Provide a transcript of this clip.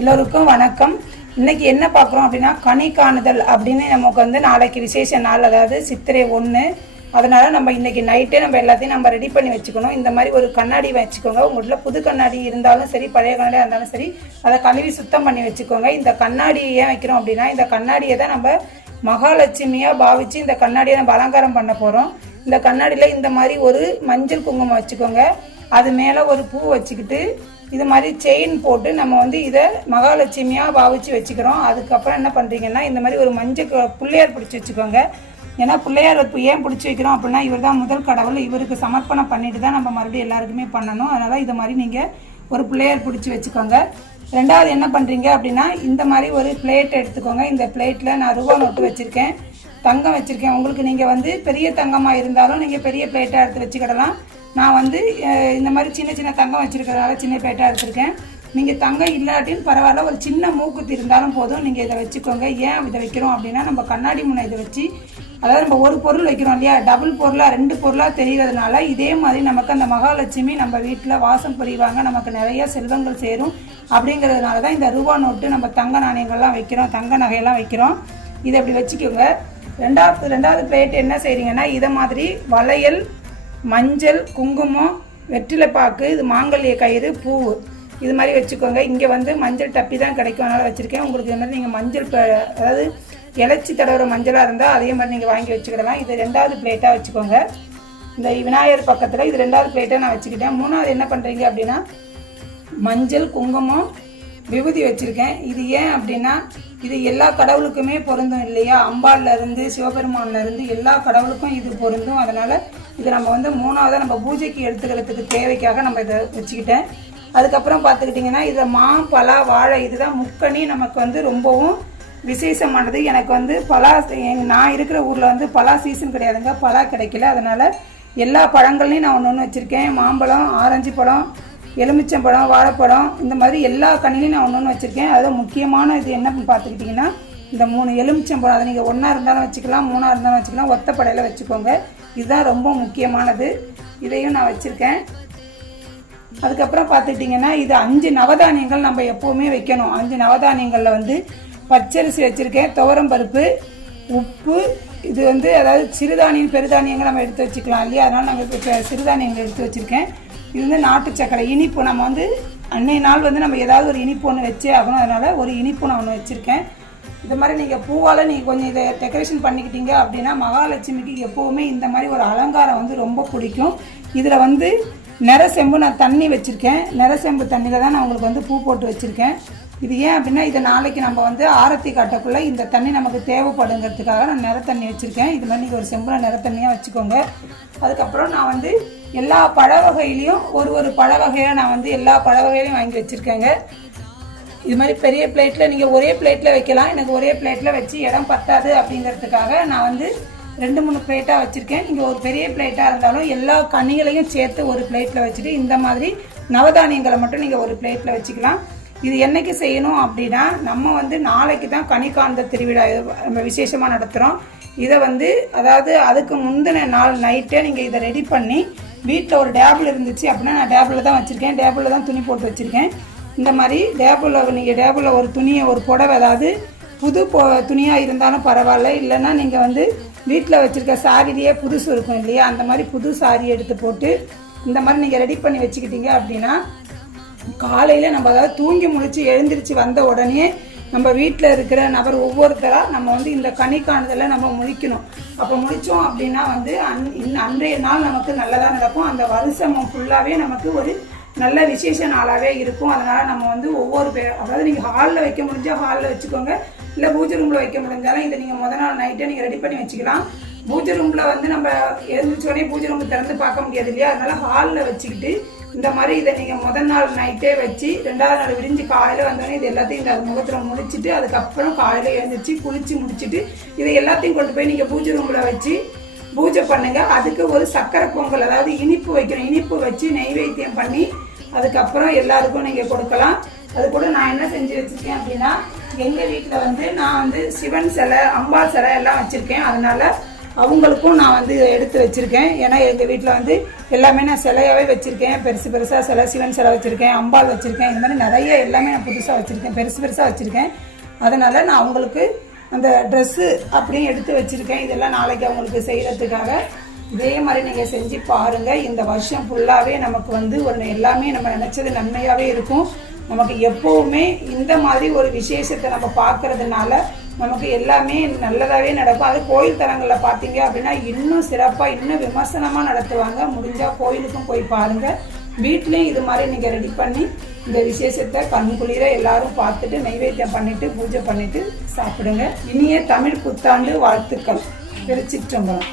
எல்லோருக்கும் வணக்கம். இன்னைக்கு என்ன பார்க்குறோம் அப்படின்னா கனி காணுதல் அப்படின்னு நமக்கு வந்து நாளைக்கு விசேஷ நாள் அதாவது சித்திரை ஒன்று அதனால் நம்ம இன்றைக்கி நைட்டே நம்ம எல்லாத்தையும் நம்ம ரெடி பண்ணி வச்சுக்கணும். இந்த மாதிரி ஒரு கண்ணாடி வச்சுக்கோங்க. உங்கள்கிட்ட புது கண்ணாடி இருந்தாலும் சரி பழைய கண்ணாடியாக இருந்தாலும் சரி அதை கழுவி சுத்தம் பண்ணி வச்சுக்கோங்க. இந்த கண்ணாடியை ஏன் வைக்கிறோம் அப்படின்னா இந்த கண்ணாடியை தான் நம்ம மகாலட்சுமியாக பாவிச்சு இந்த கண்ணாடியை நம்ம அலங்காரம் பண்ண போகிறோம் இந்த கண்ணாடியில் இந்த மாதிரி ஒரு மஞ்சள் குங்குமம் வச்சுக்கோங்க. அது மேலே ஒரு பூ வச்சுக்கிட்டு இது மாதிரி செயின் போட்டு நம்ம வந்து இதை மகாலட்சுமியாக பாவிச்சு வச்சுக்கிறோம். அதுக்கப்புறம் என்ன பண்ணுறீங்கன்னா இந்த மாதிரி ஒரு மஞ்சள் பிள்ளையார் புள்ளையார் பிடிச்சி வச்சுக்கோங்க. ஏன்னா பிள்ளையார் இப்போ ஏன் பிடிச்சி வைக்கிறோம் அப்படின்னா இவர் தான் முதல் கடவுள். இவருக்கு சமர்ப்பணம் பண்ணிட்டு தான் நம்ம மறுபடியும் எல்லாருக்குமே பண்ணணும். அதனால் இது மாதிரி நீங்கள் ஒரு பிள்ளையார் பிடிச்சி வச்சுக்கோங்க. ரெண்டாவது என்ன பண்ணுறீங்க அப்படின்னா இந்த மாதிரி ஒரு பிளேட் எடுத்துக்கோங்க. இந்த பிளேட்டில் நான் ரூபா நோட்டு வச்சுருக்கேன். தங்கம் வச்சுருக்கேன். உங்களுக்கு நீங்கள் வந்து பெரிய தங்கமாக இருந்தாலும் நீங்கள் பெரிய பிளேட்டாக எடுத்து வச்சுக்கிடலாம். நான் வந்து இந்த மாதிரி சின்ன சின்ன தங்கம் வச்சுருக்கிறதுனால சின்ன பிளேட்டாக எடுத்துருக்கேன். நீங்கள் தங்கம் இல்லாட்டியும் பரவாயில்ல. ஒரு சின்ன மூக்குத்தி இருந்தாலும் போதும். நீங்கள் இதை வச்சுக்கோங்க. ஏன் இதை வைக்கிறோம் அப்படின்னா நம்ம கண்ணாடி முனை இதை வச்சு அதாவது நம்ம ஒரு பொருள் வைக்கிறோம் இல்லையா? டபுள் பொருளாக ரெண்டு பொருளாக தெரிகிறதுனால இதே மாதிரி நமக்கு அந்த மகாலட்சுமி நம்ம வீட்டில் வாசம் புரிவாங்க. நமக்கு நிறைய செல்வங்கள் சேரும். அப்படிங்கிறதுனால தான் இந்த ரூபா நோட்டு நம்ம தங்க நாணயங்கள்லாம் வைக்கிறோம். தங்க நகையெல்லாம் வைக்கிறோம். இதை அப்படி வச்சுக்கோங்க. ரெண்டாவது ரெண்டாவது பிளேட் என்ன செய்கிறீங்கன்னா இதை மாதிரி வளையல் மஞ்சள் குங்குமம் வெற்றிலைப்பாக்கு இது மாங்கல்ய கயிறு பூவு. இது மாதிரி வச்சுக்கோங்க. இங்கே வந்து மஞ்சள் டப்பி தான் கிடைக்கும். அதனால் வச்சுருக்கேன். உங்களுக்கு இது மாதிரி நீங்கள் மஞ்சள் அதாவது இலச்சி தடவுற மஞ்சளாக இருந்தால் அதே மாதிரி நீங்கள் வாங்கி வச்சுக்கிடலாம். இது ரெண்டாவது பிளேட்டாக வச்சுக்கோங்க. இந்த விநாயகர் பக்கத்தில் இது ரெண்டாவது பிளேட்டாக நான் வச்சுக்கிட்டேன். மூணாவது என்ன பண்ணுறீங்க அப்படின்னா மஞ்சள் குங்குமம் விபூதி வச்சுருக்கேன். இது ஏன் அப்படின்னா இது எல்லா கடவுளுக்குமே பொருந்தும் இல்லையா? அம்பாள்ல இருந்து இருந்து எல்லா கடவுளுக்கும் இது பொருந்தும். அதனால் இது நம்ம வந்து மூணாவதாக நம்ம பூஜைக்கு எடுத்துக்கிறதுக்கு தேவைக்காக நம்ம இதை வச்சுக்கிட்டேன். அதுக்கப்புறம் பார்த்துக்கிட்டிங்கன்னா இதை மா பலா வாழை இதுதான் முக்கணி நமக்கு வந்து ரொம்பவும் விசேஷமானது. எனக்கு வந்து பலா நான் இருக்கிற ஊரில் வந்து பலா சீசன் கிடையாதுங்க. பலா கிடைக்கல. அதனால் எல்லா பழங்கள்லையும் நான் ஒன்று ஒன்று வச்சுருக்கேன். மாம்பழம் ஆரஞ்சு பழம் எலுமிச்சம்பழம் வாழைப்பழம் இந்த மாதிரி எல்லா கண்ணிலையும் நான் ஒன்று ஒன்று வச்சுருக்கேன். அதில் முக்கியமான இது என்ன பார்த்துக்கிட்டிங்கன்னா இந்த மூணு எலுமிச்சம்பழம் அதை நீங்கள் ஒன்றா இருந்தாலும் வச்சுக்கலாம் மூணாக இருந்தாலும் வச்சுக்கலாம் ஒத்தப்படையில் வச்சுக்கோங்க. இதுதான் ரொம்ப முக்கியமானது. இதையும் நான் வச்சுருக்கேன். அதுக்கப்புறம் பார்த்துக்கிட்டிங்கன்னா இது அஞ்சு நவதானியங்கள் நம்ம எப்போவுமே வைக்கணும். அஞ்சு நவதானியங்களில் வந்து பச்சரிசி வச்சுருக்கேன் துவரம் பருப்பு உப்பு இது வந்து அதாவது சிறுதானியம் பெருதானியங்கள் நம்ம எடுத்து வச்சுக்கலாம் இல்லையா? அதனால் நாங்கள் இப்போ சிறுதானியங்கள் எடுத்து வச்சுருக்கேன். இது வந்து நாட்டு சக்கரை இனிப்பு நம்ம வந்து அன்னைய நாள் வந்து நம்ம ஏதாவது ஒரு இனிப்பு ஒன்று வச்சே ஆகணும். அதனால் ஒரு இனிப்பு நான் ஒன்று வச்சுருக்கேன். இது மாதிரி நீங்கள் பூவால் நீங்கள் கொஞ்சம் இதை டெக்கரேஷன் பண்ணிக்கிட்டீங்க அப்படின்னா மகாலட்சுமிக்கு எப்போவுமே இந்த மாதிரி ஒரு அலங்காரம் வந்து ரொம்ப பிடிக்கும். இதில் வந்து நிற செம்பு நான் தண்ணி வச்சுருக்கேன். நிறசெம்பு தண்ணியில் தான் நான் உங்களுக்கு வந்து பூ போட்டு வச்சுருக்கேன். இது ஏன் அப்படின்னா இதை நாளைக்கு நம்ம வந்து ஆரத்தி காட்டக்குள்ளே இந்த தண்ணி நமக்கு தேவைப்படுங்கிறதுக்காக நான் நிற தண்ணி வச்சுருக்கேன். இது மாதிரி நீங்கள் ஒரு செம்பில் நிற தண்ணியாக வச்சுக்கோங்க. அதுக்கப்புறம் நான் வந்து எல்லா பழ வகையிலையும் ஒரு ஒரு பழ வகையாக நான் வந்து எல்லா பழ வகையிலையும் வாங்கி வச்சுருக்கேங்க. இது மாதிரி பெரிய பிளேட்டில் நீங்கள் ஒரே பிளேட்டில் வைக்கலாம். எனக்கு ஒரே பிளேட்டில் வச்சு இடம் பத்தாது அப்படிங்கிறதுக்காக நான் வந்து ரெண்டு மூணு பிளேட்டாக வச்சுருக்கேன். நீங்கள் ஒரு பெரிய பிளேட்டாக இருந்தாலும் எல்லா கனிகளையும் சேர்த்து ஒரு பிளேட்டில் வச்சுட்டு இந்த மாதிரி நவதானியங்களை மட்டும் நீங்கள் ஒரு பிளேட்டில் வச்சுக்கலாம். இது என்னைக்கு செய்யணும் அப்படின்னா நம்ம வந்து நாளைக்கு தான் கனிகாந்த திருவிழா நம்ம விசேஷமாக நடத்துகிறோம் இதை வந்து அதாவது அதுக்கு முந்தின நாள் நைட்டே நீங்கள் இதை ரெடி பண்ணி வீட்டில் ஒரு டேபிள் இருந்துச்சு அப்படின்னா நான் டேபிளில் தான் வச்சுருக்கேன். டேபிளில் தான் துணி போட்டு வச்சுருக்கேன். இந்த மாதிரி டேபிளில் நீங்கள் டேபிளில் ஒரு துணியை ஒரு புடவை ஏதாவது புது பொ துணியாக இருந்தாலும் பரவாயில்ல. இல்லைன்னா நீங்கள் வந்து வீட்டில் வச்சுருக்க சாரிலேயே புதுசு இருக்கும் இல்லையா? அந்த மாதிரி புது சாரி எடுத்து போட்டு இந்த மாதிரி நீங்கள் ரெடி பண்ணி வச்சுக்கிட்டீங்க அப்படின்னா காலையில் நம்ம அதாவது தூங்கி முழிச்சு எழுந்திரிச்சு வந்த உடனே நம்ம வீட்டில் இருக்கிற நபர் ஒவ்வொருத்தராக நம்ம வந்து இந்த கனி காணுதலை நம்ம முழிக்கணும். அப்போ முழிச்சோம் அப்படின்னா வந்து அன் அன்றைய நாள் நமக்கு நல்லதாக நடக்கும். அந்த வருஷம் ஃபுல்லாகவே நமக்கு ஒரு நல்ல விசேஷ நாளாகவே இருக்கும். அதனால் நம்ம வந்து ஒவ்வொரு பேர் அதாவது நீங்கள் ஹாலில் வைக்க முடிஞ்சால் ஹாலில் வச்சுக்கோங்க. இல்லை பூஜை ரூமில் வைக்க முடிஞ்சாலும் இதை நீங்கள் முத நாள் நைட்டே நீங்கள் ரெடி பண்ணி வச்சுக்கலாம். பூஜை ரூமில் வந்து நம்ம எழுந்திரிச்ச உடனே பூஜை ரூம் திறந்து பார்க்க முடியாது இல்லையா? அதனால் ஹாலில் வச்சுக்கிட்டு இந்த மாதிரி இதை நீங்கள் முதல் நாள் நைட்டே வச்சு ரெண்டாவது நாள் விடிஞ்சு காலையில் வந்தோடனே இது எல்லாத்தையும் இந்த முகத்தில் முடிச்சிட்டு அதுக்கப்புறம் காலையில் எழுந்திரிச்சு குளிச்சு முடிச்சிட்டு இதை எல்லாத்தையும் கொண்டு போய் நீங்கள் பூஜை ரூமில் வச்சு பூஜை பண்ணுங்கள் அதுக்கு ஒரு சக்கரை பொங்கல் அதாவது இனிப்பு வைக்கணும். இனிப்பு வச்சு நெய்வேத்தியம் பண்ணி அதுக்கப்புறம் எல்லாருக்கும் நீங்கள் கொடுக்கலாம். அது கூட நான் என்ன செஞ்சு வச்சுருக்கேன் அப்படின்னா எங்கள் வீட்டில் வந்து நான் வந்து சிவன் சிலை அம்பாள் சிலை எல்லாம் வச்சுருக்கேன். அதனால் அவங்களுக்கும் நான் வந்து எடுத்து வச்சுருக்கேன். ஏன்னா எங்கள் வீட்டில் வந்து எல்லாமே நான் சிலையாகவே வச்சுருக்கேன். பெருசு பெருசாக சிலை சிவன் சிலை வச்சுருக்கேன் அம்பாள் வச்சுருக்கேன். இந்த மாதிரி நிறைய எல்லாமே நான் புதுசாக வச்சுருக்கேன். பெருசு பெருசாக வச்சுருக்கேன். அதனால் நான் அவங்களுக்கு அந்த ட்ரெஸ்ஸு அப்படியே எடுத்து வச்சுருக்கேன். இதெல்லாம் நாளைக்கு அவங்களுக்கு செய்கிறதுக்காக இதே மாதிரி நீங்கள் செஞ்சு பாருங்கள் இந்த வருஷம் ஃபுல்லாகவே நமக்கு வந்து ஒரு எல்லாமே நம்ம நினச்சது நன்மையாகவே இருக்கும். நமக்கு எப்போவுமே இந்த மாதிரி ஒரு விசேஷத்தை நம்ம பார்க்கறதுனால நமக்கு எல்லாமே நல்லதாகவே நடக்கும். அது கோயில் தலங்களில் பார்த்தீங்க அப்படின்னா இன்னும் சிறப்பாக இன்னும் விமர்சனமாக நடத்துவாங்க. முடிஞ்சால் கோயிலுக்கும் போய் பாருங்கள் வீட்லேயும் இது மாதிரி நீங்கள் ரெடி பண்ணி இந்த விசேஷத்தை கண்குளிர எல்லாரும் பார்த்துட்டு நைவேத்தியம் பண்ணிட்டு பூஜை பண்ணிட்டு சாப்பிடுங்க. இனிய தமிழ் புத்தாண்டு வாழ்த்துக்கள். திருச்சிற்றம்பலம்.